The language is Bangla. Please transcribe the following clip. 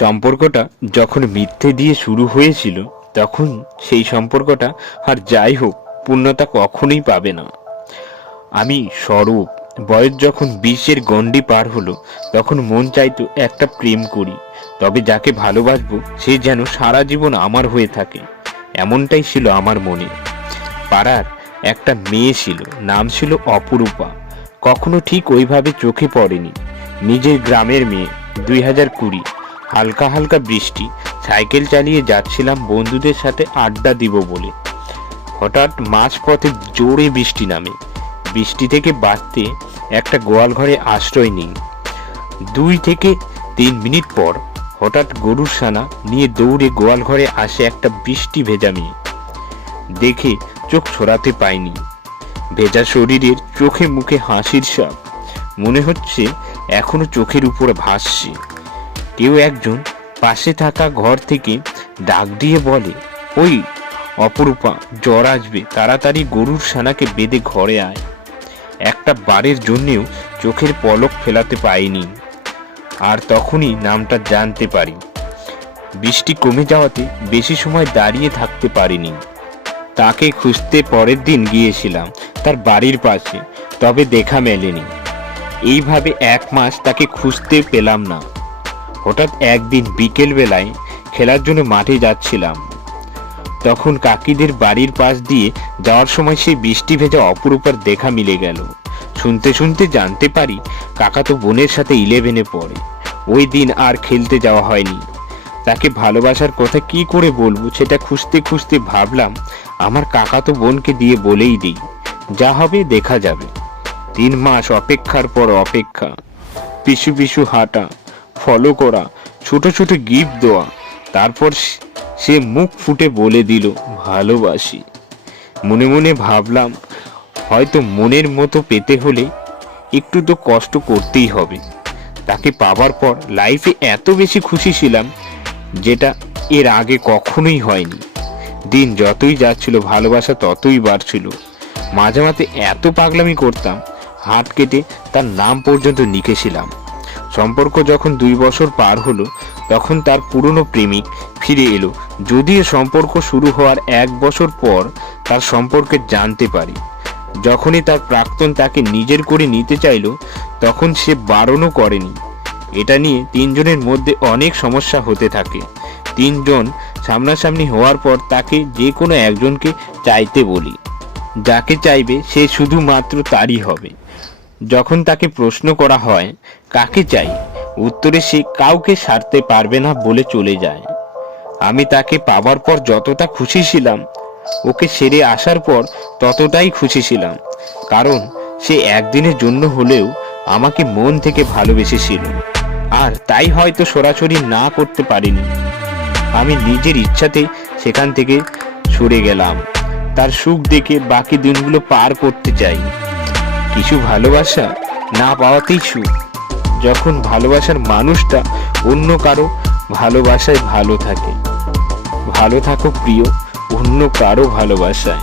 সম্পর্কটা যখন মিথ্যে দিয়ে শুরু হয়েছিল, তখন সেই সম্পর্কটা আর যাই হোক পূর্ণতা কখনোই পাবে না। আমি স্বরূপ। বয়স যখন 20-এর গণ্ডি পার হলো, তখন মন চাইতো একটা প্রেম করি, তবে যাকে ভালোবাসবো সে যেন সারা জীবন আমার হয়ে থাকে, এমনটাই ছিল আমার মনে। পাড়ার একটা মেয়ে ছিল, নাম ছিল অপরূপা। কখনো ঠিক ওইভাবে চোখে পড়েনি। নিজের গ্রামের মেয়ে। 2020, হালকা হালকা বৃষ্টি। সাইকেল চালিয়ে যাচ্ছিলাম বন্ধুদের সাথে আড্ডা দিব বলে। হঠাৎ মাঝপথে জোরে বৃষ্টি নামে। বৃষ্টি থেকে বাঁচতে একটা গোয়াল ঘরে আশ্রয় নিই। 2 থেকে 3 মিনিট পর হঠাৎ গরুর ছানা নিয়ে দৌড়ে গোয়াল ঘরে আসে একটা বৃষ্টি ভেজা মেয়ে। দেখে চোখ ছড়াতে পাইনি। ভেজা শরীরের, চোখে মুখে হাসির ছাপ, মনে হচ্ছে এখনো চোখের উপরে ভাসছে। কেউ একজন পাশে থাকা ঘর থেকে ডাক দিয়ে বলে, ওই অপরূপা, জ্বর আসবে, তাড়াতাড়ি গরুর ছানাকে বেঁধে ঘরে আয়। একটা বারের জন্যেও চোখের পলক ফেলাতে পাইনি। আর তখনই নামটা জানতে পারি। বৃষ্টি কমে যাওয়াতে বেশি সময় দাঁড়িয়ে থাকতে পারিনি। তাকে খুঁজতে পরের দিন গিয়েছিলাম তার বাড়ির পাশে, তবে দেখা মেলেনি। এইভাবে 1 মাস তাকে খুঁজতে পেলাম না। হঠাৎ একদিন বিকেল বেলায় খেলার জন্য মাঠে যাচ্ছিলাম, তখন কাকিদের বাড়ির পাশ দিয়ে যাওয়ার সময় সেই বৃষ্টি ভেজা অপরূপার দেখা মিলে গেল। শুনতে শুনতে জানতে পারি কাকাতো বোনের সাথে 11-এ পড়ে। ওই দিন আর খেলতে যাওয়া হয়নি। তাকে ভালোবাসার কথা কি করে বলবো সেটা খুঁজতে খুঁজতে ভাবলাম আমার কাকাতো বোনকে দিয়ে বলেই দিই, যা হবে দেখা যাবে। 3 মাস অপেক্ষার পর অপেক্ষা, পিছু পিছু হাঁটা, ফলো করা, ছোট ছোট গিফট দেওয়া, তারপর সে মুখ ফুটে বলে দিল ভালোবাসি। মনে মনে ভাবলাম হয়তো মনের মতো পেতে হলে একটু তো কষ্ট করতেই হবে। তাকে পাবার পর লাইফে এত বেশি খুশি ছিলাম যেটা এর আগে কখনোই হয়নি। দিন যতই যাচ্ছিল ভালোবাসা ততই বাড়ছিল। মাঝে মাঝে এত পাগলামি করতাম, হাত কেটে তার নাম পর্যন্ত লিখেছিলাম। সম্পর্ক যখন 2 বছর পার হলো, তখন তার পুরনো প্রেমিক ফিরে এলো। যদিও সম্পর্ক শুরু হওয়ার 1 বছর পর তার সম্পর্কে জানতে পারি। যখনই তার প্রাক্তন তাকে নিজের করে নিতে চাইল, তখন সে বারণও করেনি। এটা নিয়ে 3 জনের মধ্যে অনেক সমস্যা হতে থাকে। 3 জন সামনাসামনি হওয়ার পর তাকে যে কোনো একজনকে চাইতে বলি। যাকে চাইবে সে শুধুমাত্র তারই হবে। যখন তাকে প্রশ্ন করা হয় কাকে চাই, উত্তরে সে কাউকে ছাড়তে পারবে না বলে চলে যায়। আমি তাকে পাবার পর যতটা খুশি ছিলাম, ওকে ছেড়ে আসার পর ততটাই খুশি ছিলাম, কারণ সে একদিনের জন্য হলেও আমাকে মন থেকে ভালোবেসেছিল। আর তাই হয়তো সরাসরি না করতে পারিনি। আমি নিজের ইচ্ছাতে সেখান থেকে সরে গেলাম। তার সুখ দেখে বাকি দিনগুলো পার করতে চাই। কিছু ভালোবাসা না পাওয়াতেই সুখ, যখন ভালোবাসার মানুষটা অন্য কারো ভালোবাসায় ভালো থাকে। ভালো থাকো প্রিয়, অন্য কারো ভালোবাসায়।